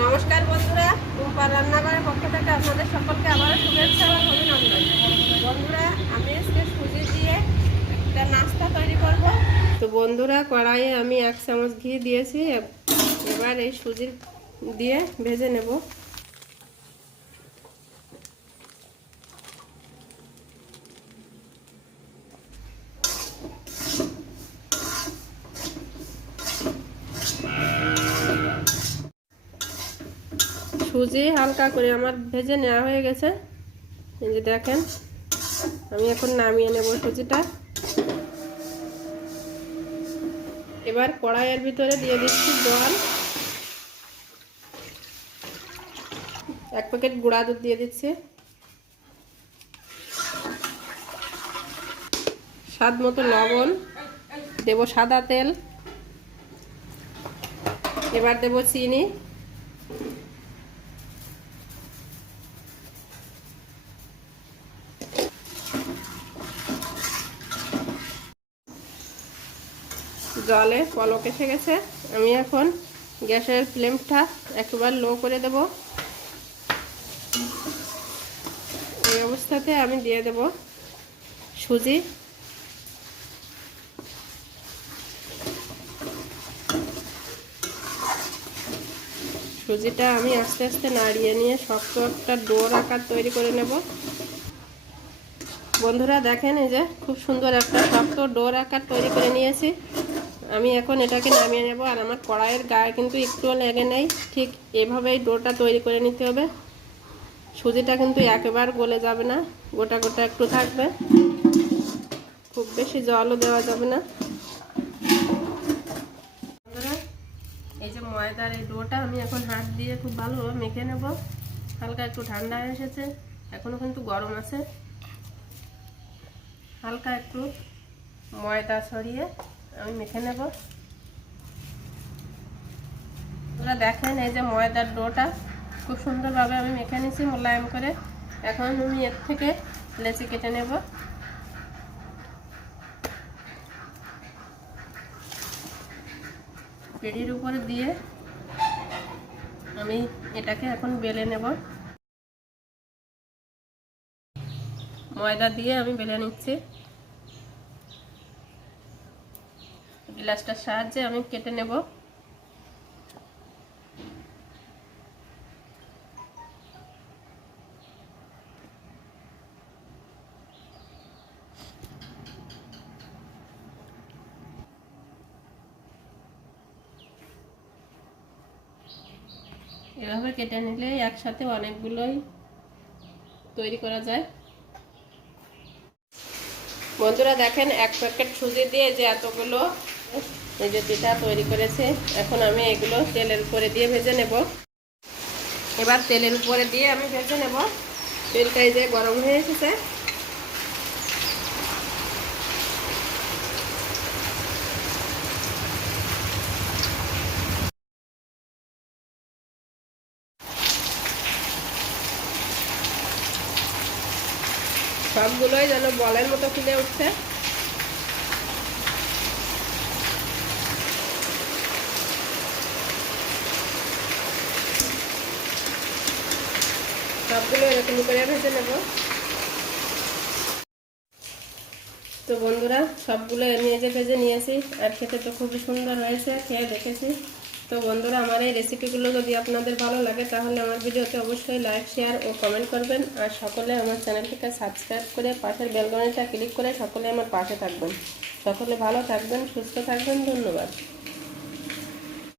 নমস্কার বন্ধুরা রূপার রান্নাঘরের পক্ষ থেকে আপনাদের সকলকে আবারও শুভেচ্ছা এবং অভিনন্দন। বন্ধুরা, আমি আজকে সুজি দিয়ে একটা নাস্তা তৈরি করব। তো বন্ধুরা, কড়াইয়ে আমি এক চামচ ঘি দিয়েছি এবার এই সুজি দিয়ে ভেজে নেব। সুজি হালকা করে আমার ভেজে নেওয়া হয়ে গেছে। এই যে দেখেন, আমি এখন নামিয়ে নেব সুজিটা। এবার কড়াইয়ের ভিতরে দিয়ে দিচ্ছি জল। এক প্যাকেট গুঁড়া দুধ দিয়ে দিচ্ছি। স্বাদ মতো লবণ, দেব সাদা তেল। এবার দেব চিনি। জলে পলক এসে গেছে। আমি এখন গ্যাসের ফ্লেমটা একবার লো করে দেব। এই অবস্থাতে আমি দিয়ে দেব সুজি। সুজিটা আমি আস্তে আস্তে নাড়িয়ে নিয়ে শক্ত একটা ডোর আকার তৈরি করে নেব। বন্ধুরা দেখেন এই যে খুব সুন্দর একটা শক্ত ডোর আকার তৈরি করে নিয়েছি। আমি এখন এটাকে নামিয়ে নেব, আর আমার কড়াইয়ের গায়ে কিন্তু একটুও লেগে নেই। ঠিক এভাবেই ডোটা তৈরি করে নিতে হবে। সুজিটা কিন্তু একেবারে গলে যাবে না, গোটা গোটা একটু থাকবে। খুব বেশি জলও দেওয়া যাবে না। এই যে ময়দার এই ডোটা আমি এখন হাত দিয়ে খুব ভালোভাবে মেখে নেব। হালকা একটু ঠান্ডা এসেছে এখনও কিন্তু গরম আছে। হালকা একটু ময়দা ছড়িয়ে আমি মেখে নেব। তোরা দেখেন এই যে ময়দার ডোটা, খুব সুন্দরভাবে আমি মেখে নিয়েছি মোলায়েম করে। এখন আমি এর থেকে লেচি কেটে নেব। পেড়ির উপরে দিয়ে আমি এটাকে এখন বেলে নেব। ময়দা দিয়ে আমি বেলে নিচ্ছি। গ্লাসটার সাহায্যে আমি কেটে নেব। এভাবে কেটে নিলে একসাথে অনেকগুলোই তৈরি করা যায়। বন্ধুরা দেখেন, এক প্যাকেট সুজি দিয়ে যে এতগুলো যে তৈরি করেছে, এখন আমি এগুলো তেলের উপরে দিয়ে ভেজে নেব। এবার তেলের উপরে দিয়ে আমি ভেজে নেব। তেলটা যে গরম হয়ে এসেছে। সবগুলোই যেন বলের মতো ফুলে উঠছে। সবগুলো এরকম করে ভেজে নেব। তো বন্ধুরা, সবগুলো যে ভেজে নিয়েছি, আর খেতে তো খুবই সুন্দর হয়েছে, খেয়ে দেখেছি। তো বন্ধুরা, আমার এই রেসিপিগুলো যদি আপনাদের ভালো লাগে, তাহলে আমার ভিডিওতে অবশ্যই লাইক শেয়ার ও কমেন্ট করবেন। আর সকলে আমার চ্যানেলটিকে সাবস্ক্রাইব করে পাশের বেলগনিটা ক্লিক করে সকলে আমার পাশে থাকবেন। সকলে ভালো থাকবেন, সুস্থ থাকবেন, ধন্যবাদ।